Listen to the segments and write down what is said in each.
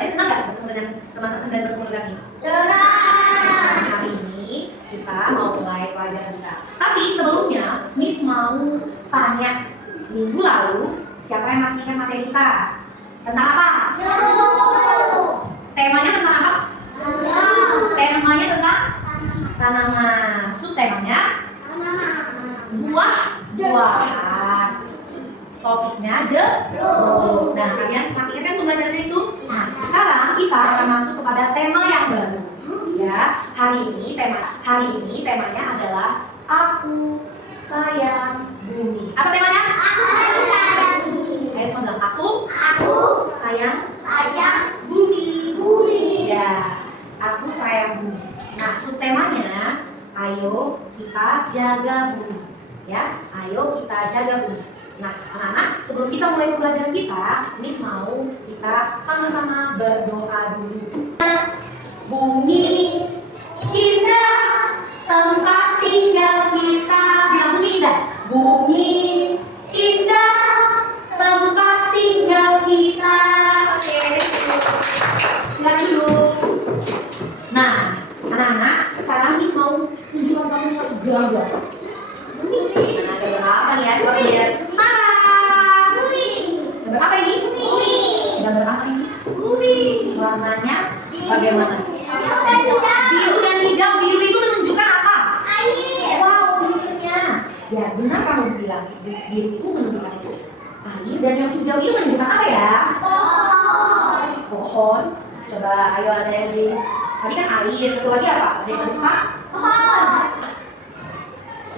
Kalian senang nggak bertemu dengan teman-teman dan bertemu dengan Miss? Senang. Hari ini kita mau mulai pelajaran kita. Tapi sebelumnya, Miss mau tanya minggu lalu siapa yang masih ingat materi kita? Tentang apa? Temanya tentang apa? Temanya tentang tanaman. Subtemanya buah-buahan. Topiknya jeruk. Nah, kalian masih ingat kan pembelajaran itu? Nah, sekarang kita akan masuk kepada tema yang baru. Ya, hari ini temanya adalah Aku Sayang Bumi. Apa temanya? Aku sayang bumi. Ayo semua bilang, Aku sayang bumi. Ya, aku sayang bumi. Nah, subtemanya, ayo kita jaga bumi. Ya, ayo kita jaga bumi. Nah, anak-anak, sebelum kita mulai pembelajaran kita, Miss mau kita sama-sama berdoa dulu. Bumi indah, tempat tinggal kita. Bilang bumi indah. Bumi indah, tempat tinggal kita. Oke, silakan dulu. Nah, anak-anak, sekarang Miss mau tunjukkan kamu satu gambar. Nah, gambar apa nih ya? Coba lihat. Gambar apa ini? Gambar apa ini? Warnanya bagaimana? Biru dan hijau. Biru itu menunjukkan apa? Wow, pinternya. Ya, benar kamu bilang. Biru itu menunjukkan air, dan yang hijau itu menunjukkan apa ya? Pohon. Coba, ayo ada yang di. Tadi kan air, satu lagi apa? Ada yang lupa?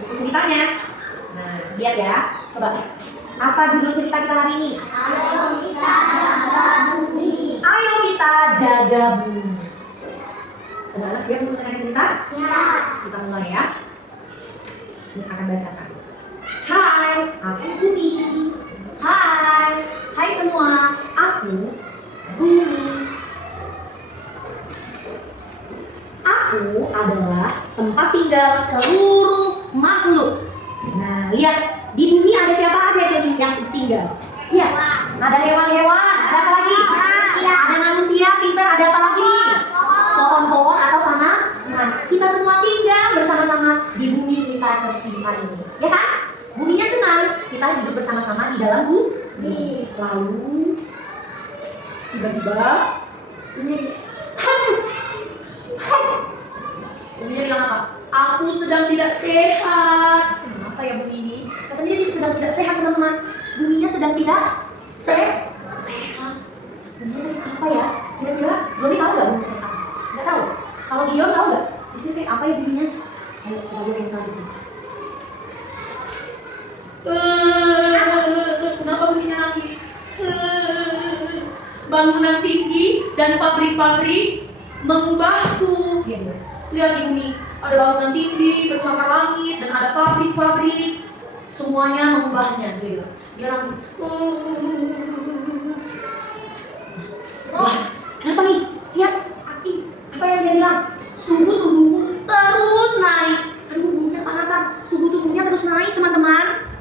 Itu ceritanya. Nah, lihat ya. Coba. Apa judul cerita kita hari ini? Ayo kita jaga bumi. Anak-anak siap untuk mendengarkan cerita? Siap. Kita mulai ya. Miss akan bacakan. Hai, aku Bumi. Hai semua. Aku Bumi. Aku adalah tempat tinggal seluruh makhluk. Nah, lihat. Di bumi ada siapa aja yang tinggal? Iya, ada hewan-hewan, ada apa lagi? Ada manusia, pintar, ada apa lagi nih? Pohon-pohon atau tanah? Nah, kita semua tinggal bersama-sama di bumi kita tercinta ini. Ya kan? Buminya senang, kita hidup bersama-sama di dalam bumi. Lalu, tiba-tiba, buminya bilang apa? Aku sedang tidak sehat. Kenapa ya bumi ini? Katanya dia sedang tidak sehat, teman-teman. Buminya sedang tidak sehat. Buminya sedang apa ya? Kira-kira Doni tahu nggak buminya sedang apa? Nggak tahu. Kalau Gideon tahu nggak? Kira-kira sedang apa ya buminya? Ayo kita lihat yang selanjutnya. Kenapa buminya nangis? Bangunan tinggi dan pabrik-pabrik mengubahku. Lihat di bumi, ada bangunan tinggi, bercakar langit, dan ada pabrik-pabrik. Semuanya mengubahnya, dia nangis. Wah, kenapa nih? Lihat, apa yang dia bilang? Suhu tubuhku terus naik. Aduh, buminya panasan. Suhu tubuhnya terus naik, teman-teman.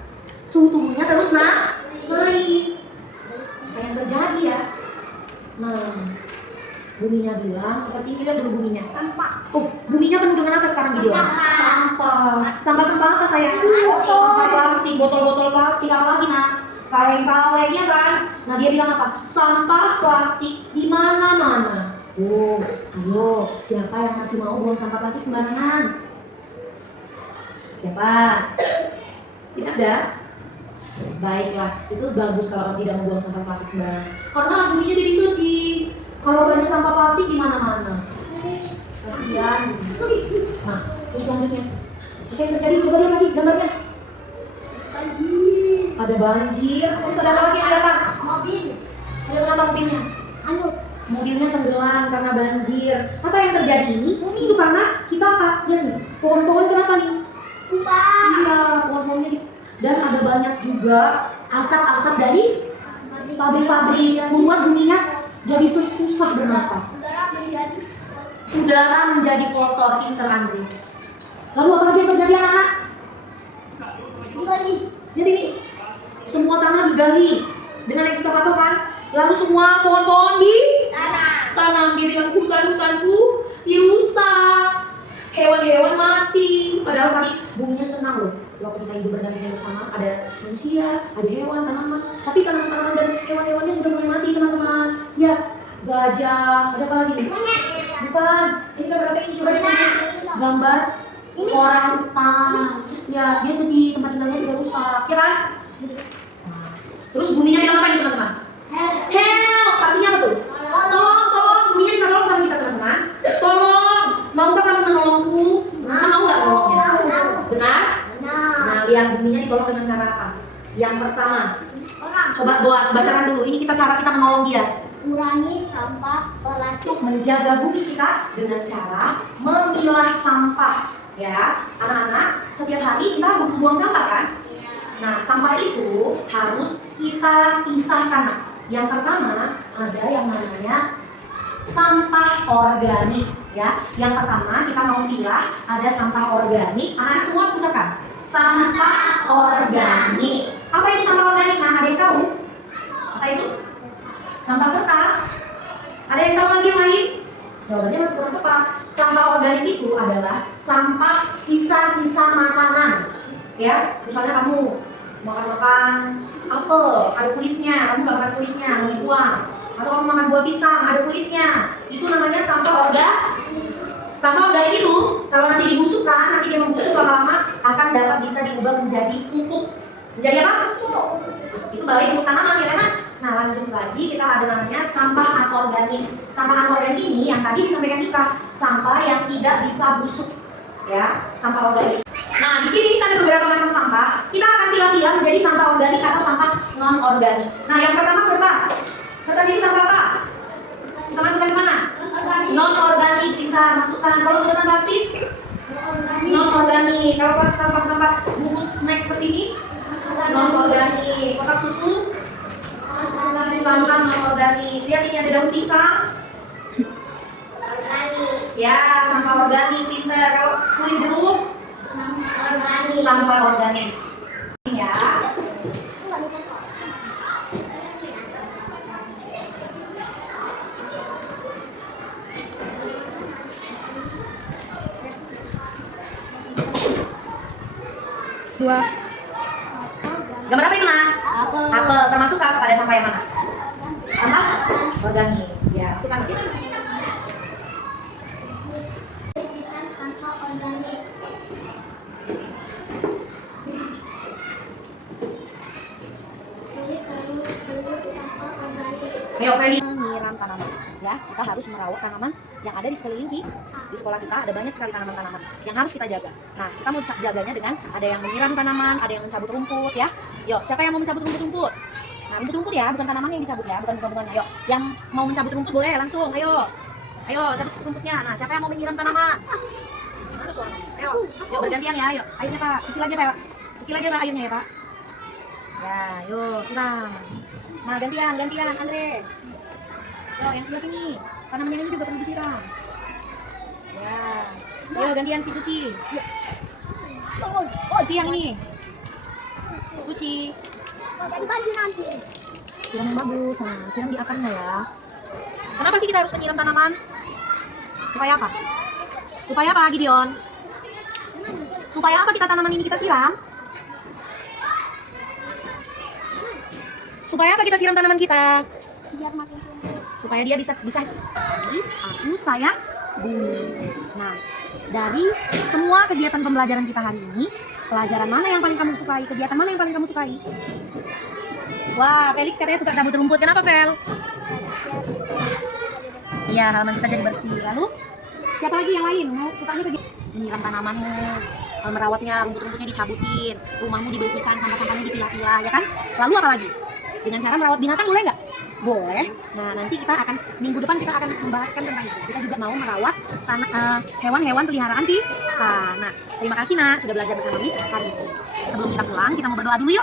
Suhu tubuhnya terus naik. Apa yang terjadi ya? Nah, buminya bilang seperti ini, lihat dulu buminya. Oh, buminya penuh dengan apa sekarang Gideon? Sampah apa sayang? Sampah plastik, botol-botol plastik, apa lagi nak? Kaleng-kalengnya kan? Nah, dia bilang apa? Sampah plastik di mana-mana. Oh, ayo, siapa yang masih mau buang sampah plastik sembarangan? Siapa? Tidak ada? Baiklah, itu bagus kalau kamu tidak mau buang sampah plastik sembarangan. Karena buminya jadi sedih. Kalau banyak sampah plastik di mana-mana. Kasihan. Nah, ini selanjutnya. Apa yang terjadi? Coba lihat lagi gambarnya. Ada banjir. Terus ada apa lagi di atas? Mobil. Ada kenapa mobilnya? Mobilnya tenggelam karena banjir. Apa yang terjadi ini? Itu karena kita apa? Lihat nih. Pohon-pohon kenapa nih? Iya, pohon-pohonnya dan ada banyak juga asap-asap dari pabrik-pabrik membuat dunia jadi susah bernafas. Udara menjadi kotor, pinter Andre. Lalu apa lagi yang terjadi anak-anak? Lihat ini, semua tanah digali dengan ekskavator kan? Lalu semua pohon-pohon di tanah. tanam di dengan hutan-hutanku dirusak. Hewan-hewan mati. Padahal tadi buminya senang loh. Waktu kita hidup berdampingan bersama, ada manusia, ada hewan, tanaman. Tapi tanaman-tanaman dan hewan-hewannya sudah mulai mati, teman-teman. Ya, gajah, ada apa lagi nih? Bukan, ini gambar apa ini? Coba lihat gambar orang utan. Ya, dia sedih, tempat tinggalnya sudah rusak, ya kan? Terus bunyinya bilang apa ini, teman-teman? Help, artinya apa tuh? Tolong, tolong, bunyinya minta tolong sama kita, teman-teman. Tolong, maukah kamu menolongku? Mau nggak menolongnya? Benar? Nah, lihat bunyinya ditolong dengan cara apa? Yang pertama, coba Boas, bacakan dulu. Ini cara kita menolong dia. Kurangi sampah plastik. Untuk menjaga bumi kita dengan cara memilah sampah. Ya, anak-anak, setiap hari kita membuang sampah kan? Nah, sampah itu harus kita pisahkan. Yang pertama ada yang namanya sampah organik. Ya, yang pertama kita mau pilah ada sampah organik. Anak-anak semua ucapkan sampah organik. Apa itu sampah organik? Nah, ada yang tahu? Apa itu? Sampah kertas. Ada yang tahu lagi yang lain? Jawabannya masih kurang tepat. Sampah organik itu adalah sampah sisa-sisa makanan. Ya, misalnya kamu makan apel, ada kulitnya, kamu nggak makan kulitnya, mau dibuang. Atau kamu makan buah pisang, ada kulitnya. Itu namanya sampah organik. Sampah organik itu kalau nanti dibusukkan, nanti dia membusuk lama-lama akan dapat bisa diubah menjadi pupuk. Menjadi apa? Pupuk. Itu baik untuk tanaman ya kan? Nah, lanjut lagi kita ada namanya sampah anorganik. Sampah anorganik ini yang tadi disampaikan Ika, sampah yang tidak bisa busuk. Ya, sampah organik. Nah, di sini ada beberapa macam sampah. Kita akan pilah-pilah menjadi sampah organik atau sampah non organik. Nah, yang pertama kertas. Kertas ini sampah apa? Kita masukkan ke mana? Non organik. Kita masukkan. Kalau sudah plastik, non organik. Kalau plastik sampah bungkus snack seperti ini, non organik. Kotak susu, sampah non organik. Lihat ini ada daun pisang. Ya, sampah organik, pintar. Kalau kulit jeruk, sampah organik. Ya. Dua. Gambar apa itu, Nak? Apel. Apel. Termasuk sampah pada sampah yang mana? Sampah organik. Ya, masukkan. Sampah organik. Ayo Feli, menyiram tanaman. Ya, kita harus merawat tanaman yang ada di sekeliling di sekolah kita. Ada banyak sekali tanaman-tanaman yang harus kita jaga. Nah, kita mau jaganya dengan ada yang menyiram tanaman, ada yang mencabut rumput ya. Yuk, siapa yang mau mencabut rumput-rumput? Nah, rumput-rumput ya, bukan tanaman yang dicabut ya, bukan. Ayo, yang mau mencabut rumput boleh langsung. Ayo, cabut rumputnya. Nah, siapa yang mau menyiram tanaman? Mana suara? Ayo, yuk bergantian ya. Ayo, airnya Pak, kecil aja Pak. Kecil aja Pak airnya ya Pak. Ya, yuk siram. Nah, gantian Andre. Yo, yang sebelah sini. Tanaman yang ini juga perlu disiram. Ya. Yo, gantian si Suci. Suci yang ini. Suci. Siram yang bagus. Nah, siram di akarnya ya. Kenapa sih kita harus menyiram tanaman? Supaya apa? Supaya apa, Gideon? Supaya apa tanaman ini kita siram? Supaya apa kita siram tanaman kita? Biar makin tumbuh. Supaya dia bisa Jadi, aku sayang bumi. Nah, dari semua kegiatan pembelajaran kita hari ini, pelajaran mana yang paling kamu sukai? Kegiatan mana yang paling kamu sukai? Wah, Felix katanya suka cabut rumput. Kenapa, Fel? Iya, halaman kita jadi bersih. Lalu, siapa lagi yang lain? Mau sukanya kegiatan menyiram tanamanmu, merawatnya, rumput-rumputnya dicabutin, rumahmu dibersihkan, sampah-sampahnya dipilah-pilah, ya kan? Lalu apa lagi? Dengan cara merawat binatang boleh nggak? Boleh. Nah, nanti kita akan minggu depan kita akan membahaskan tentang itu. Kita juga mau merawat hewan-hewan peliharaan kita. Nah, terima kasih Nak sudah belajar bersama Miss hari ini. Sebelum kita pulang, kita mau berdoa dulu yuk.